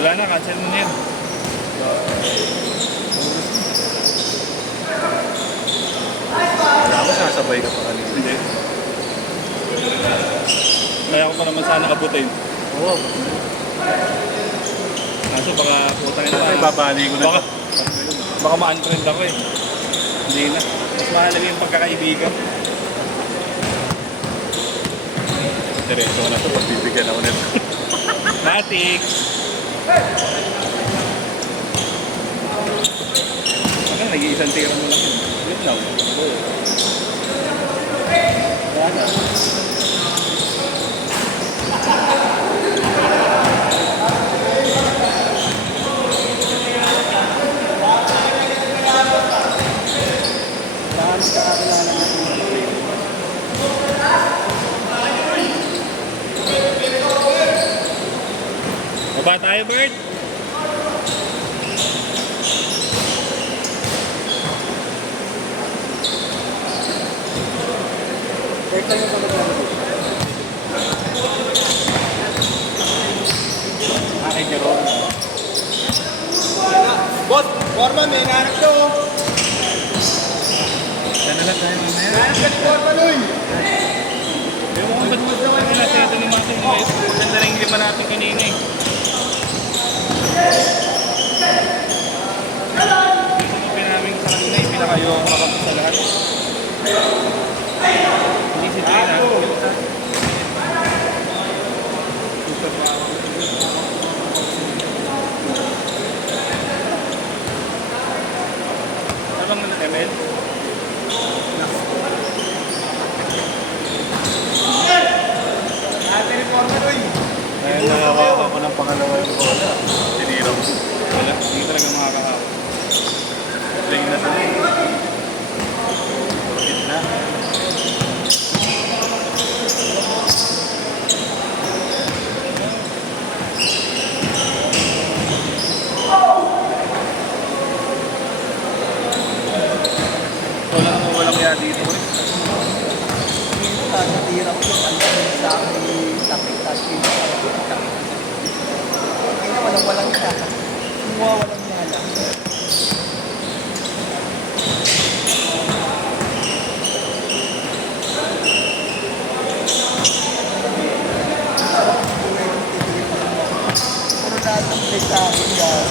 Wala na, cancel mo na yun. Wala ko, sasabay ka pa kanina. Hindi. Kaya ko pa naman sana abutin. Oo. Kaso baka putang ina Ay, babali ko na. Baka ma-unfriend ako eh. Hindi na. Mas mahalaga yung pagkakaibigan. Diretso ko na ito, pagbibigyan ako nito. Matik! Ano, nag-iisang tira mo lang yun. Yun lang. Oo. Wala. Baba tayo, Bert! Wait lang yung pagkakalala. Akin, Jerome. Boss, Forman, may nanap to. Sana lang tayo mamaya. Nanap ka ni Forman, uy. Yung mga ba't naman nila sa ito ni Martin ngayon? Maganda rin yung lima natin kanina eh. Ito namin sa kanina eh, pinakayo ako makapos sa lahat. Hindi si Trina. Super pa ako. Ano bang ML? Ate ni Forman, uy. Kaya nakawawa ko ng pangalawa yung bola. Tinira ko. Wala, hindi talaga makakahawak. Playing na sila. Kapit na. Wala nang walang kaya dito. Natira ko yung ano sa akin tapik-tapik. Kaya walang siya. Kumuha walang nyala. Puro lahat ng play sa akin yan.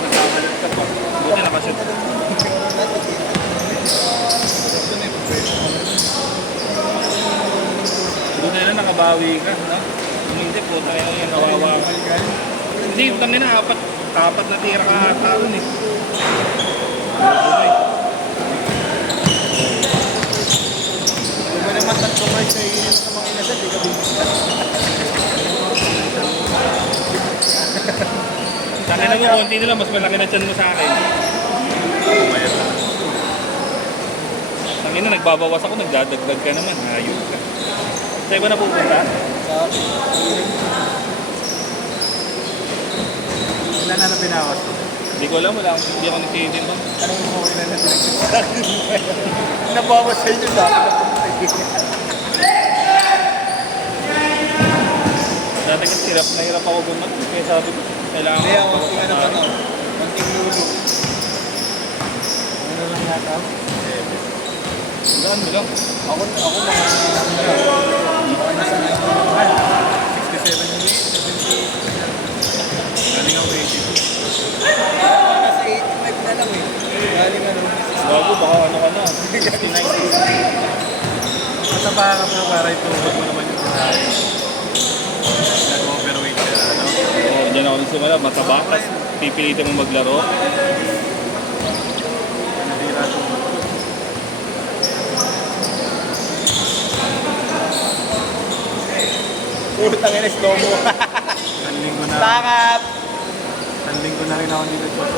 Nagkakalat ka pa. Buti nakashoot. Buti na nakabawi ka, no? Kung hindi, puta kayo yung kawawa ka. Hindi, kami na, apat na tira ka ata ron eh. Di ba naman tatlong rice na iinom sa mga inasal, di ka bibigyan. Sa akin mo, konti nila, mas malaki na tiyan mo sa akin. Umayat na. Sa akin na, nagbabawas ako, nagdadagdag ka naman. Ayun ka. Sa iba na pupunta? Sa akin. Ilan na pinawas ko? Hindi ko alam, hindi ako nagtitin ba? Anong mo ilan na pinagsasabi? Nabawas sa inyo sa akin na pumunta. Dati kasi hirap ako gumat. Kaya sabi ko, kailangan Kaya ko. konting ano pa to, konting lulo. Ano lang yata? Saan mo lang? Ako mga baka nasa 67 minutes, 70. Galing ako 82. nasa 85 na lang eh. Galing ano. Bago, baka ano ka na. 69. Mataba ka pa para itubod mo naman yung kunahin. Nag-overweight ka na, no? Oo, dyan ako nagsimula. Mataba. Tapos pipilitin mo maglaro. Nadira ito. Putang ina, slow mo. Handling ko na. Takap! Handling ko na rin ako dito sa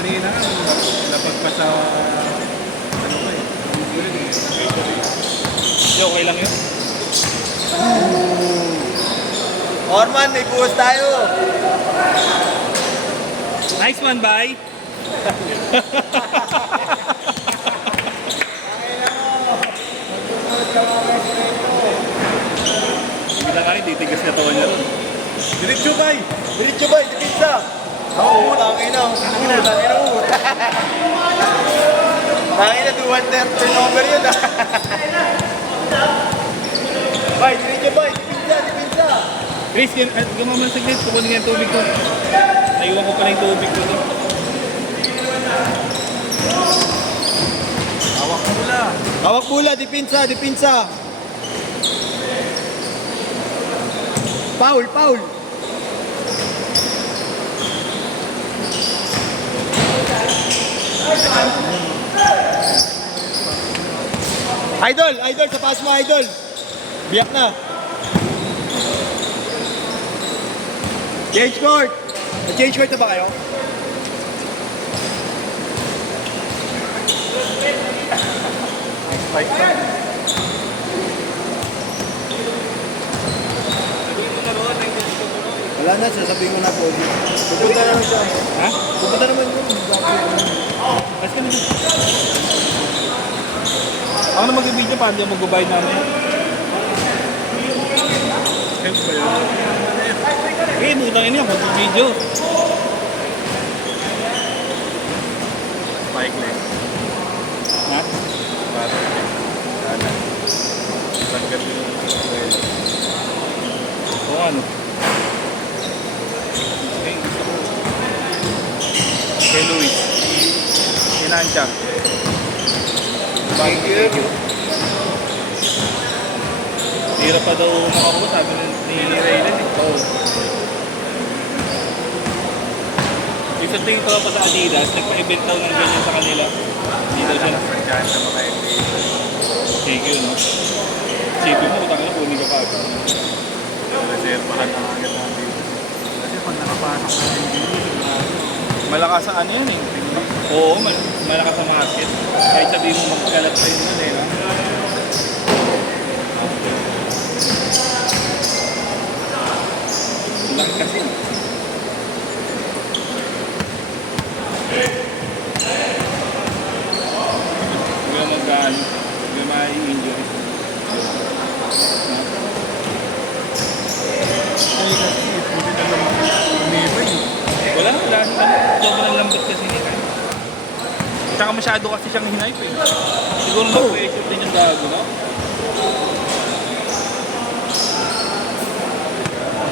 kanina, lapag pa sa ano ba eh. Hindi, okay lang yun. Orman, may buhos tayo. Nice one, bye. Ay, nako. Magbubuhos ka mga best friend ko. Kita kayo, titigas na tawa niya ron. Diretso bay! Diretso ba? Dipinsa! Oo, tangin na. Tangin na. Tangin na, 200 turnover yun ah. Bay, diretso bay. Dipinsa. Chris, gano'n man saglit, kukunin nga yung tubig ko. Naiwan ko pala yung tubig ko. Hawak mula. Hawak bola, dipinsa. Foul. Idol, sa pass mo, idol. Biyak na. Change court. Change court na ba kayo? Spike pa. Wala na, sasabihin ko na po. Pupunta naman siya. Ha? Pupunta naman yun. Mas ka na dito. Ako na mag-video pa, hindi ako mag-bubayad namin. Help ba yun? Eh, butang ina, mag-video. Spike lane. Ha? Para. Sana. Tanggal yun. Oo, ano? Okay, gusto ko. Kay Luis. Sinanchak. Thank you. Hirap pa daw makakuha, sabi ni Raylan eh. Oo. Yung sa tingin ko pa sa Adidas, nagpa-event daw ng ganyan sa kanila. Hindi daw siya. Diyan sa mga NBA. Thank you, no? Sipin mo, utang na, kunin ka pa agad. Reservahan na agad natin. Kasi pag nakapasok sa NBA, Malakas ang ano yan eh. Oo, malakas ang market. Kahit sabihin mo magkalat sa inyo nun eh, no? Lang kasi. Huwag ka mag-ano. Huwag ka ma-injury. Ay, kasi hindi na naman umibay. Wala. Sobrang lambot kasi nila. Tsaka masyado kasi siyang hinipe eh. Siguro na-pressure din yung gago, no?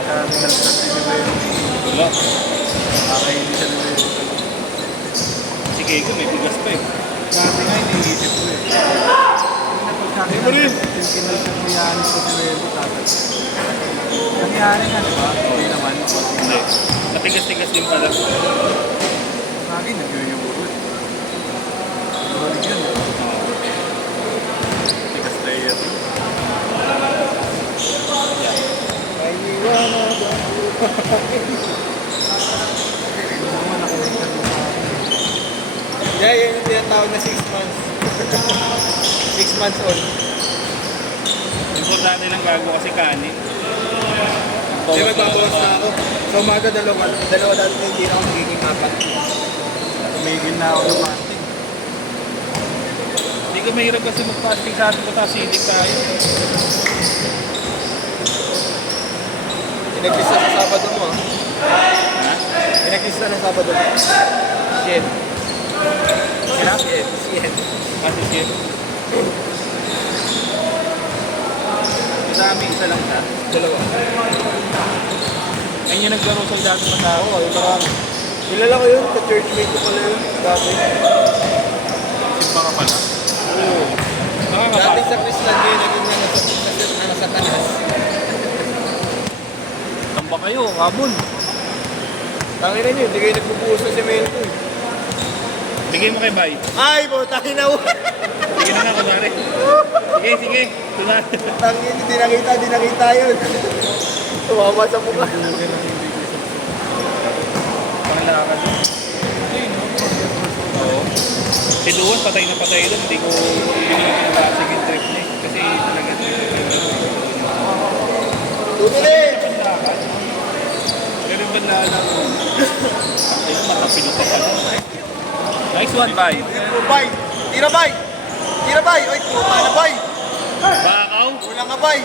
Kaya nalagtas si Rivero. Wala. Nakakainin siya ni Rivero. Si Keiko may bigas pa eh. Sabi nga, iniisip ko eh. Ano rin? Yung kinalagtas mo yan sa si Rivero, tatas. Nangyari nga, di ba? Okay naman. Hindi. Matigas-tigas din pala. Lagi, nagyuyugurot. Balik yun. Tigas player. Ay, iwan na. Hindi naman nakonektan mo sa akin. Yeah, yun yung tinatawag na 6 months. 6 months old. Importante lang gago kasi kanin. Hindi, magbabawas na ako. Sa umaga, dalawa dahil hindi na ako magiging apat. Tumigil na ako ng fasting. Hindi ka mahirap kasi mag-fasting sa atin kung acidic tayo. Pinaglista sa Sabado mo ah. Ha? Pinaglista na Sabado mo. Shit. Sila? Shit. Kasi chef. Madami, isa lang siya. Dalawa. Ayun yung naglaro sa dati matao. Oo, yung marami. Kilala ko yun, ka-churchmate ko pala yun. Dati. Simpa ka pala. Oo. Dati Nakakapasok. sa Krislan yun, naging nasa Tanas. Tamba kayo, kabon. Tangin na nyo, hindi kayo nagbubuhos ng semento eh. Bigay mo kay Bay. Ay, po, tangin na mo. Sige na nga, kunwari. Sige. Kunwari. Tangin, hindi nakita yun. Tumama sa mukha. Panglakad. Oo. Si Luan, patay na patay doon. Hindi ko pinapasig yung trip niya. Kasi talaga Tutuloy! panglakad. Pero yung banlala ko, ayun, matapilot pa pala. Nice one, Bay. Bay! Tira, Bay! Tira, Bay! Oy, puta na, Bay! Bakaw. Wala nga, Bay!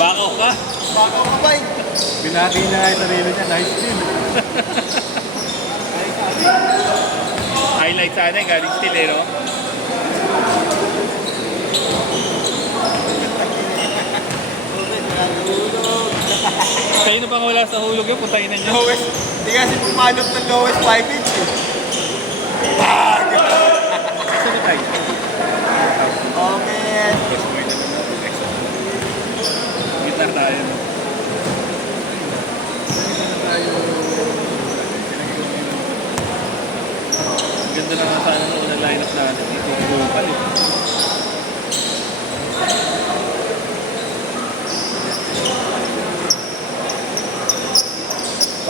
Bako ka. Baka ka ba eh? Binati niya nga yung sarili niya. Nice din. Highlight sana eh, galing still eh, no? Kayo na bang wala sa hulog yun? Putayin na nyo. Lowest. Hindi kasi pumanap ng lowest 5 inch eh. Saan na tayo? Okay. Gusto mo yung guitar tayo, no? Ang ganda naman sana ng unang lineup natin. Ito ang vocal eh.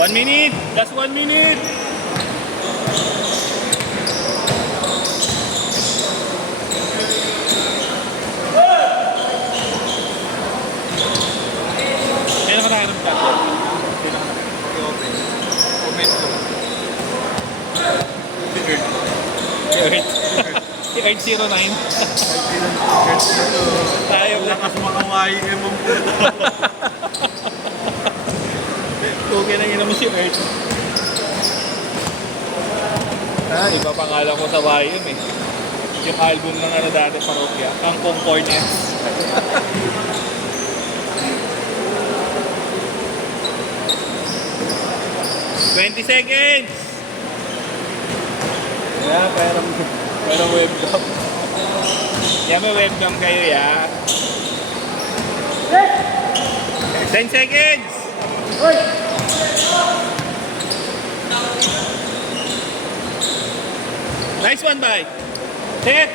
One minute! Just 1 minute! Kailan ka tayo ng platform? Comment ko. Si Earth 09. Tayo na. Lakas makawai eh mo. Okay na yun naman si Earth. Iba pangalan ko sa YM eh. Yung album ng ano dati, Parokya. Ang Concordance. "20 seconds!" Yeah, pero webcam. Yan, may webcam kayo, ya. 10 seconds! Nice one, bye. Hit!